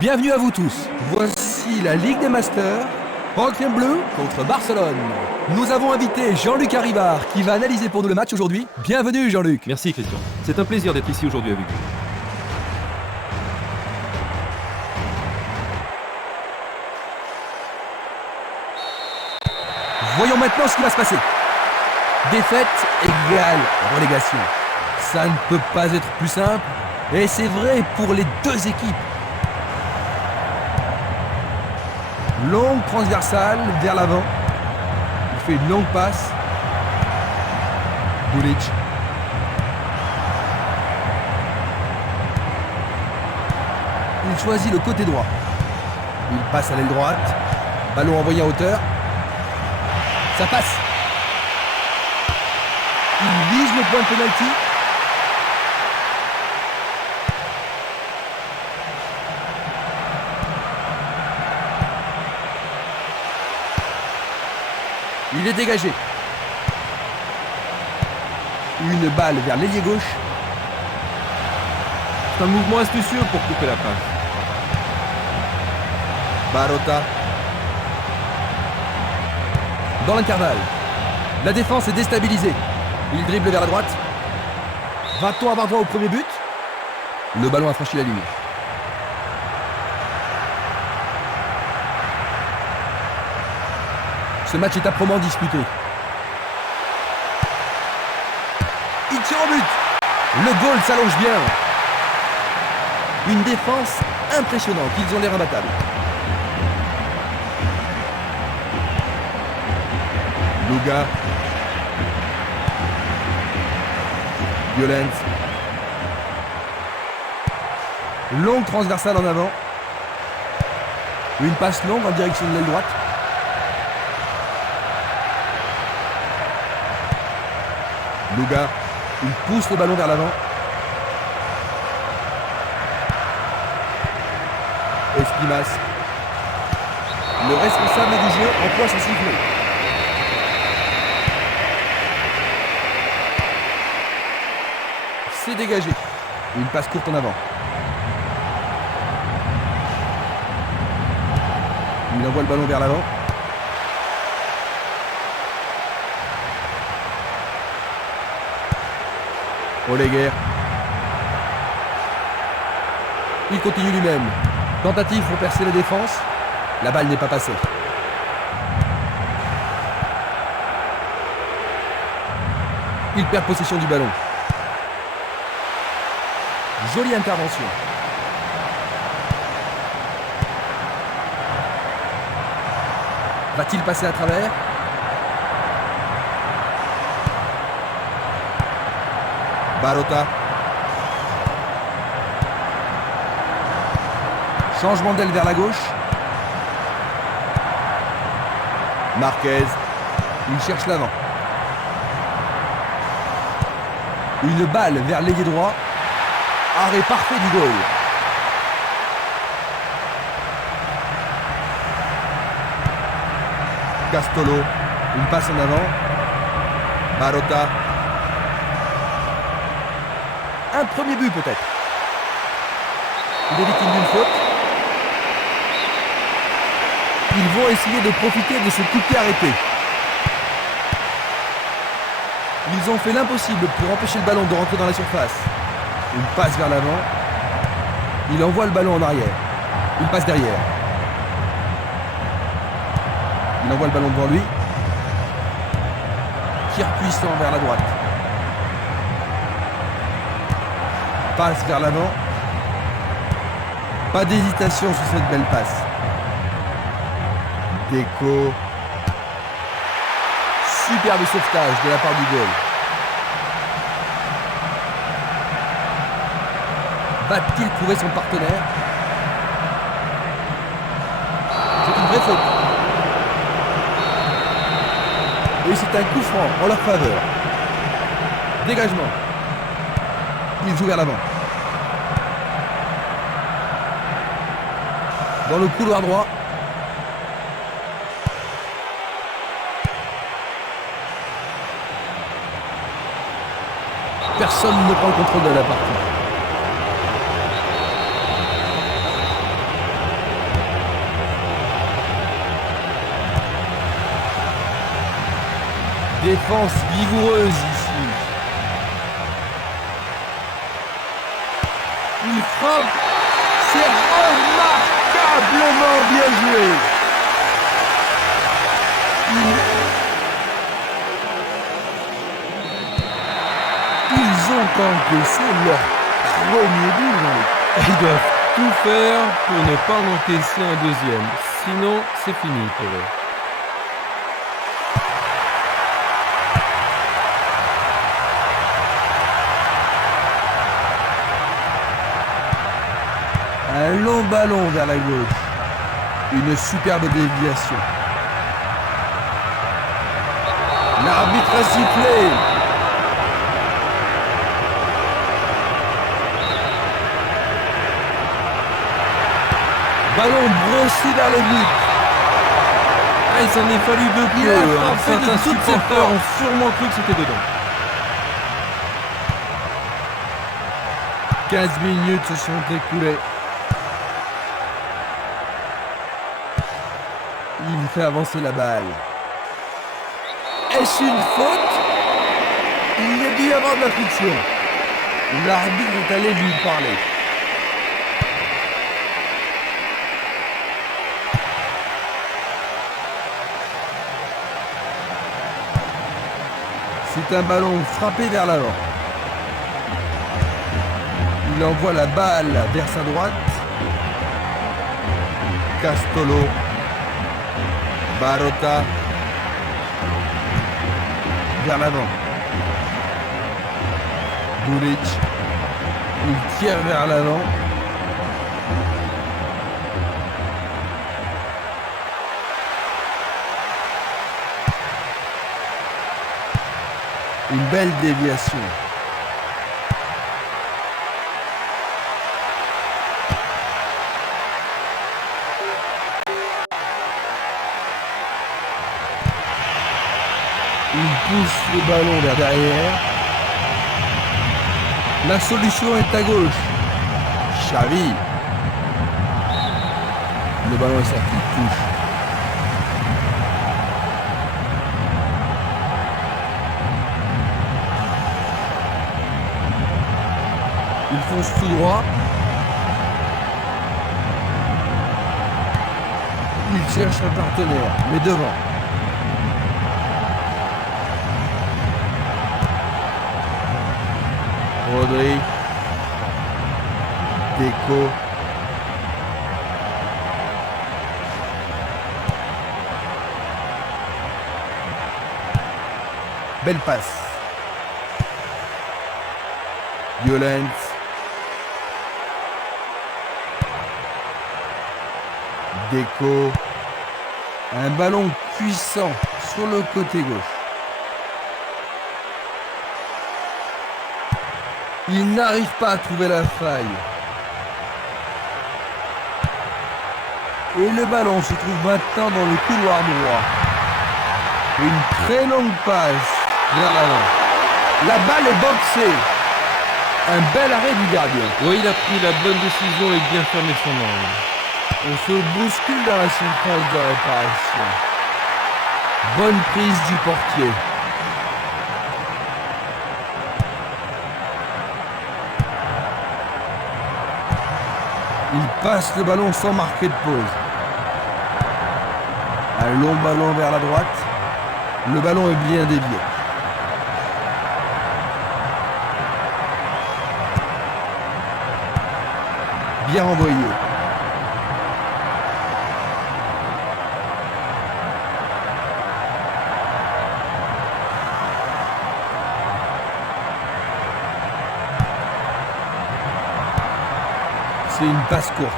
Bienvenue à vous tous. Voici la Ligue des Masters. Requiem Bleu contre Barcelone. Nous avons invité Jean-Luc Haribard qui va analyser pour nous le match aujourd'hui. Bienvenue Jean-Luc. Merci Christian. C'est un plaisir d'être ici aujourd'hui avec vous. Voyons maintenant ce qui va se passer. Défaite égale relégation. Ça ne peut pas être plus simple. Et c'est vrai pour les deux équipes. Longue transversale vers l'avant. Il fait une longue passe. Dulic. Il choisit le côté droit. Il passe à l'aile droite. Ballon envoyé en hauteur. Ça passe. Il vise le point de pénalty. Il est dégagé. Une balle vers l'ailier gauche. C'est un mouvement astucieux pour couper la passe. Barota. Dans l'intervalle, la défense est déstabilisée. Il dribble vers la droite. Va-t-on avoir droit au premier but? Le ballon a franchi la ligne. Ce match est âprement disputé. Il tire au but. Le goal s'allonge bien. Une défense impressionnante. Ils ont l'air imbattables. Luga. Violence. Longue transversale en avant. Une passe longue en direction de l'aile droite. Luga, il pousse le ballon vers l'avant. Espimas. Le responsable du jeu emploie son sifflet. C'est dégagé. Une passe courte en avant. Il envoie le ballon vers l'avant. Oleguer. Il continue lui-même. Tentative pour percer la défense. La balle n'est pas passée. Il perd possession du ballon. Jolie intervention. Va-t-il passer à travers? Barota. Changement d'aile vers la gauche. Marquez. Il cherche l'avant. Une balle vers l'ailier droit. Arrêt parfait du goal. Castolo. Une passe en avant. Barota. Un premier but peut-être. Il est victime d'une faute. Ils vont essayer de profiter de ce coup de pied arrêté. Ils ont fait l'impossible pour empêcher le ballon de rentrer dans la surface. Une passe vers l'avant. Il envoie le ballon en arrière. Une passe derrière. Il envoie le ballon devant lui. Tir puissant vers la droite. Passe vers l'avant. Pas d'hésitation sur cette belle passe. Deco. Superbe sauvetage de la part du goal. Va-t-il trouver son partenaire? C'est une vraie faute. Et c'est un coup franc en leur faveur. Dégagement. Il joue vers l'avant. Dans le couloir droit. Personne ne prend le contrôle de la partie. Défense vigoureuse ici. Il frappe. C'est remarquablement bien joué. Ils ont encaissé leur premier but. Ils doivent tout faire pour ne pas en encaisser un deuxième. Sinon, c'est fini pour eux. Un long ballon vers la gauche. Une superbe déviation. L'arbitre a sifflé. Ballon brossé vers le but. Ah, il s'en est fallu de Il peu. a hein. frappé de Certains toutes ses supporters forces. ont sûrement cru que c'était dedans. 15 minutes se sont écoulées. Il fait avancer la balle. Est-ce une faute? Il y a dû y avoir de la friction. L'arbitre est allé lui parler. C'est un ballon frappé vers l'avant. Il envoie la balle vers sa droite. Castolo. Barota. Vers l'avant. Bulic. Il tire vers l'avant. Une belle déviation. Il pousse le ballon vers derrière. La solution est à gauche. Xavi. Le ballon est sorti. Touche. Il fonce tout droit. Il cherche un partenaire, mais devant. Rodri. Deco. Belle passe. Violence. Deco. Un ballon puissant sur le côté gauche. Il n'arrive pas à trouver la faille. Et le ballon se trouve maintenant dans le couloir droit. Une très longue passe vers l'avant. La balle est boxée. Un bel arrêt du gardien. Oui, il a pris la bonne décision et bien fermé son angle. On se bouscule dans la surface de réparation. Bonne prise du portier. Il passe le ballon sans marquer de pause. Un long ballon vers la droite. Le ballon est bien dévié. Bien envoyé. C'est une passe courte.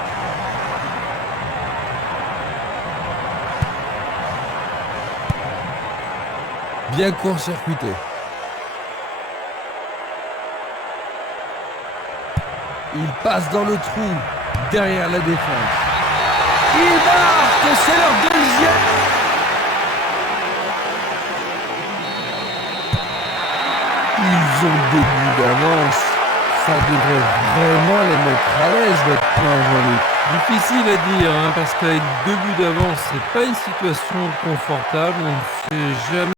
Bien court-circuité. Il passe dans le trou, derrière la défense. Il marque, c'est leur deuxième. Ils ont des buts d'avance. Ça devrait vraiment les mettre à l'aise maintenant, Jean-Luc. Difficile à dire, hein, parce qu'avec 2 buts d'avance, c'est pas une situation confortable. On ne sait jamais